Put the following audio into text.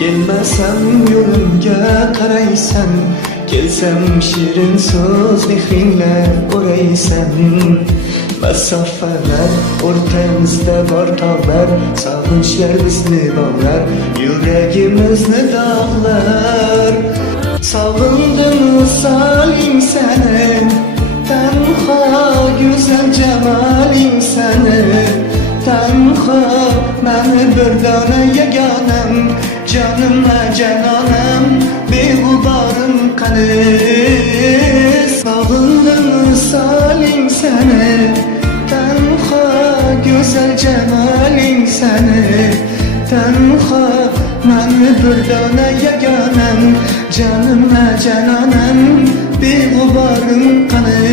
Gelmesem yolumga qaraysan, kelsem shirin so'z mehrinle o'raysan. Masofalar o'rtamizda bor tog'lar, sog'inchlar bizni bog'lar, yuragimizni dog'lar. Sog'indim soling seni, tanho go'zal jamaling seni, tanho mani bir dona yagonam, canimma canonam, beg'uborim qani. Sog'indim soling seni, tanho go'zal jamaling seni, tanho mani bir dona yagonam, canimma canonam, beg'uborim qani.